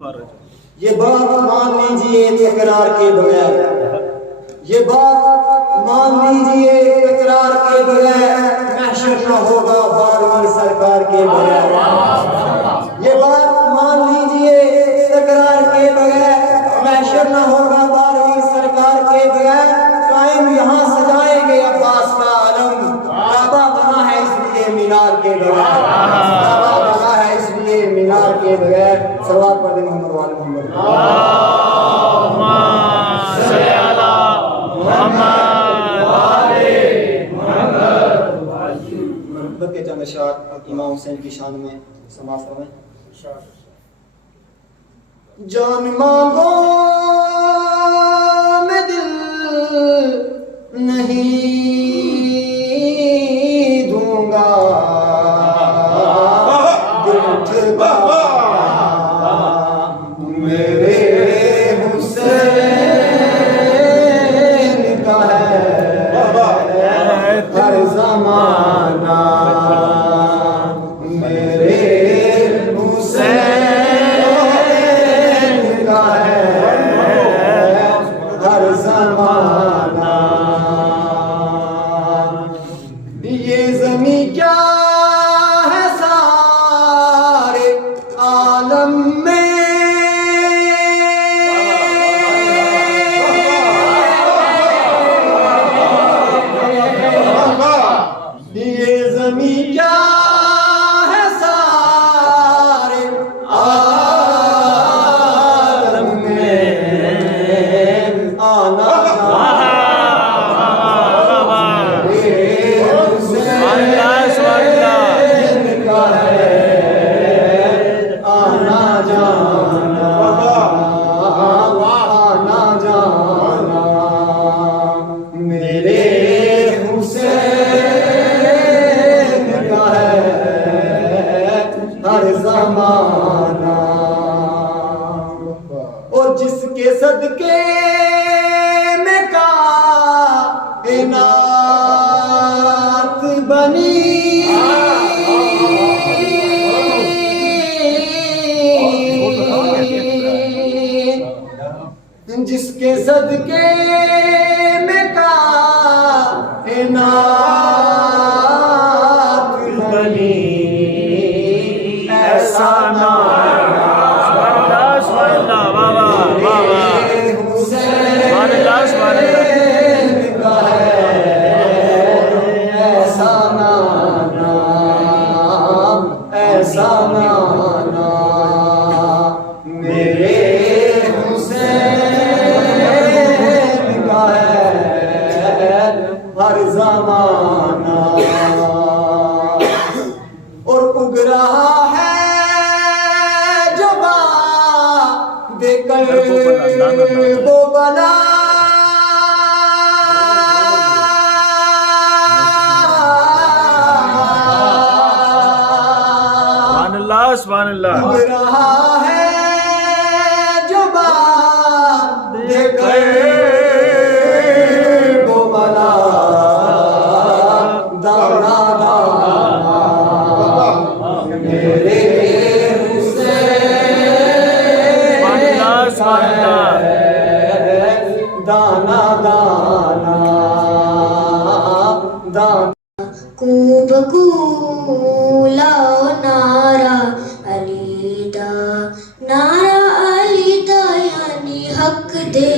یہ بات مان لیجئے تکرار کے بغیر، یہ بات مان لیجئے تکرار کے بغیر محشر نہ ہوگا بارہویں سرکار کے بغیر۔ یہ بات مان لیجئے تکرار کے بغیر محشر نہ ہوگا بارہویں سرکار کے بغیر۔ قائم یہاں سجائیں گے عباس کا علم، کعبہ بنا ہے اس لیے مینار کے بغیر، کعبہ بنا ہے اس لیے مینار کے بغیر۔ صلوات پڑھ دیں محمد وآل محمد۔ اللہم صلی علی محمد وآل محمد۔ محبت کے چند اشعار امام حسین کی شان میں سماعت فرمائیں۔ جان مانگو میں دل نہیں دوں گا، دل ٹھکا میرے حسین کا ہے ہر زمانہ، میرے حسین کا ہے ہر زمانہ۔ یہ زمین کیا ہے سارے عالم میں، یہ زمین کیا ہے سارے عالم میں، آنا اور جس کے صدقے میں کائنات بنی، جس کے صدقے میں کائنات بنی، ایسا ہر زمانہ، اور اگ رہا ہے جو بات دے کر وہ بلا، سبحان اللہ۔ اگ رہا ہے جو بات دے کر وہ بلا، دانا دانا میرے حسین کا ہے، دانا دانا دانا۔ کو بکولا نارا علی دا، نارا علی دا یعنی حق دے